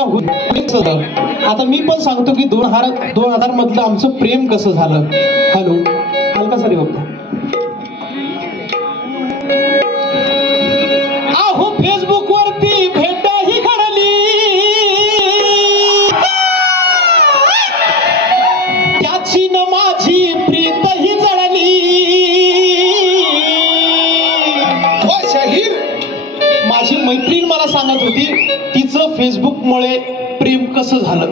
आता मी पण सांगतो की दोन हजार दोन हजार मधलं आमचं प्रेम कसं झालं? हॅलो हलका सर प्रेम कसं झालं?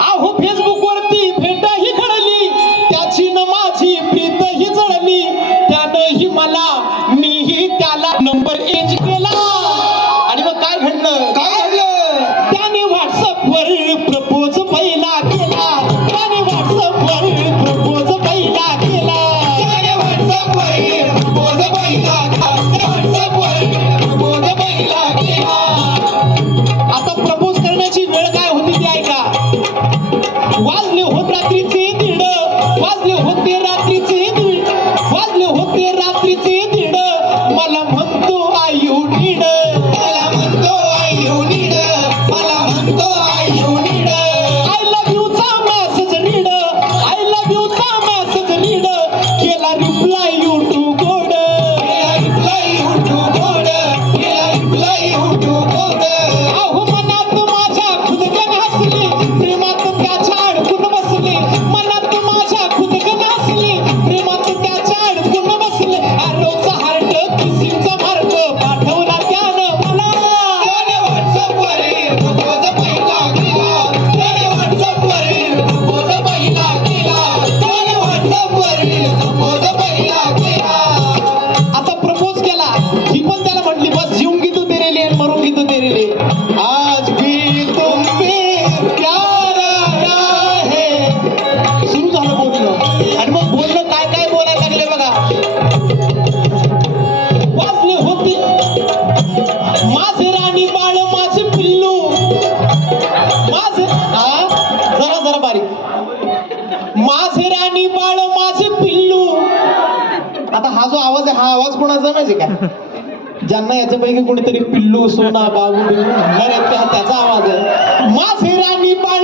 आहो फेसबुक वरती भेटा ही घडली त्याची न माझी प्रीत ही जळली त्यानं ही मला मीही त्याला नंबर एज केला. कोणाचा माहिती का? ज्यांना याच्यापैकी कोणीतरी पिल्लू सोना बाबू म्हणणार आहेत का? त्याचा आवाज आहे. माझे राणी पाळ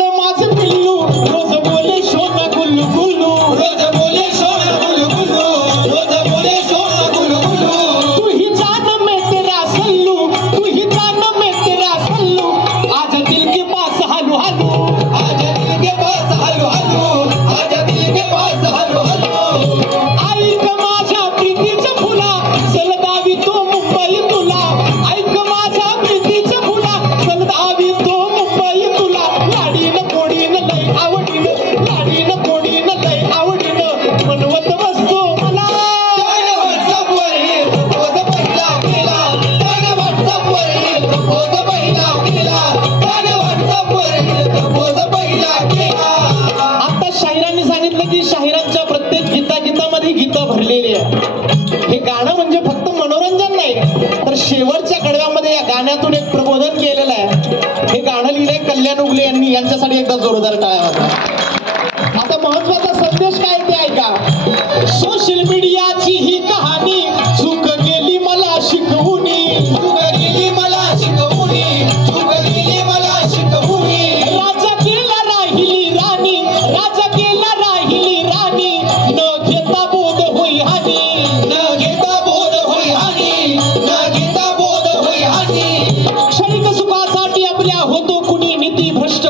केलेलं आहे. हे गाणं लिहिलंय कल्याण उगले यांनी. यांच्यासाठी एकदा जोरदार टाळ्या आता महत्वाचं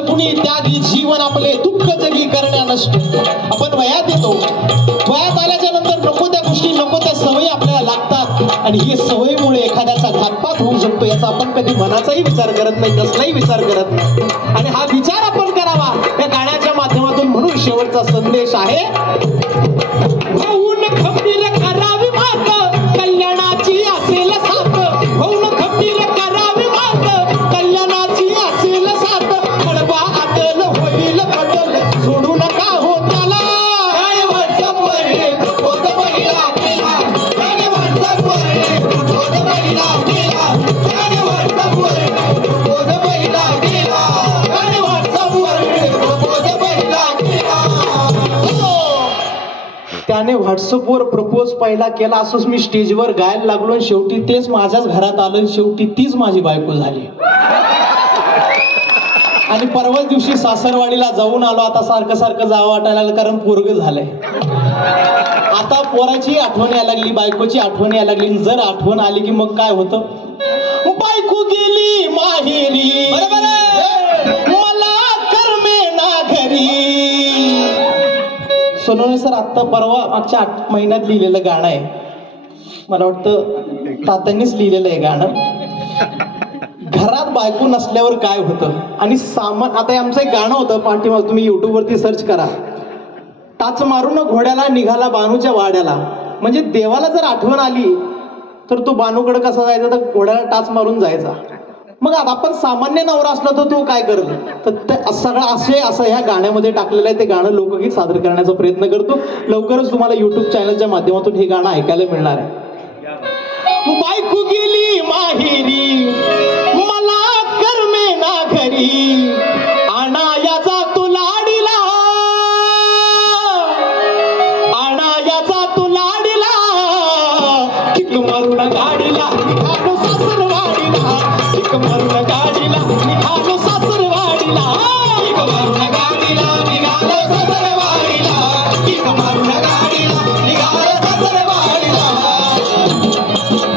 कुणी त्यागी जीवन आपले दुःख जगी करण्या नसतो. आपण वयात येतो. वयात आल्याच्यानंतर नको त्या गोष्टी नको त्या सवयी आपल्याला लागतात. आणि ही सवयीमुळे एखाद्याचा घातपात होऊ शकतो याचा आपण कधी मनाचाही विचार करत नाही कसलाही विचार करत नाही. आणि हा विचार आपण करावा या गाण्याच्या माध्यमातून म्हणून शेवटचा संदेश आहे. त्याने व्हॉट्सअपवर प्रपोज पहिला केला असंच मी स्टेजवर गायला लागलो आणि शेवटी तेच माझ्याच घरात आलं आणि शेवटी तीच माझी बायको झाली. आणि परवाच दिवशी सासरवाडीला जाऊन आलो. आता सारखं सारखं जावं वाटायला लागलं कारण पोरग झालंय. आता पोराची आठवण यायला लागली बायकोची आठवण यायला लागली. जर आठवण आली की मग काय होतं? बायको गेली माहेरी. बरोबर सोनवणे सर आत्ता परवा मागच्या आठ महिन्यात लिहिलेलं गाणं आहे. मला वाटतं तात्यांनीच लिहिलेलं आहे गाणं. घरात बायको नसल्यावर काय होतं? आणि सामान आता आमचं एक गाणं होतं पाठीमाग तुम्ही युट्यूबवरती सर्च करा. टाच मारून घोड्याला निघाला बानूच्या वाड्याला. म्हणजे देवाला जर आठवण आली तर तो बानूकडे कसा जायचा? तर घोड्याला टाच मारून जायचा. मग आता आपण सामान्य नवरा असला तर तो काय करतो? तर ते सगळं असे असं ह्या गाण्यामध्ये टाकलेलं आहे. ते गाणं लोकगीत सादर करण्याचा प्रयत्न करतो. लवकरच तुम्हाला युट्यूब चॅनलच्या माध्यमातून हे गाणं ऐकायला मिळणार आहे. बायको गेली माहेरी मला करमे ना घरी अनायाचा तू लाडीला. अनायाचा तू लाडीला. किक मारून गाडीला.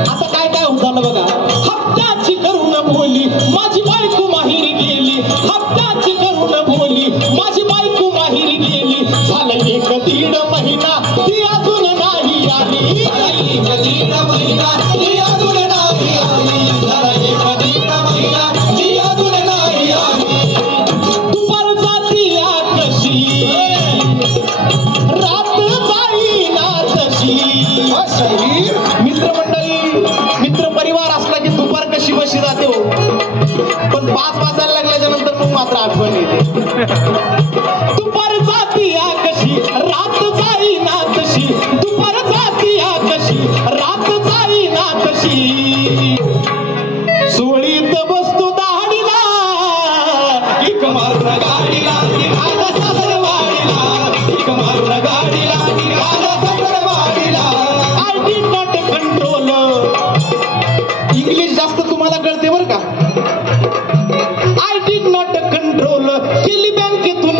आता काय काय होत जाते हो did not control. Kelly Bank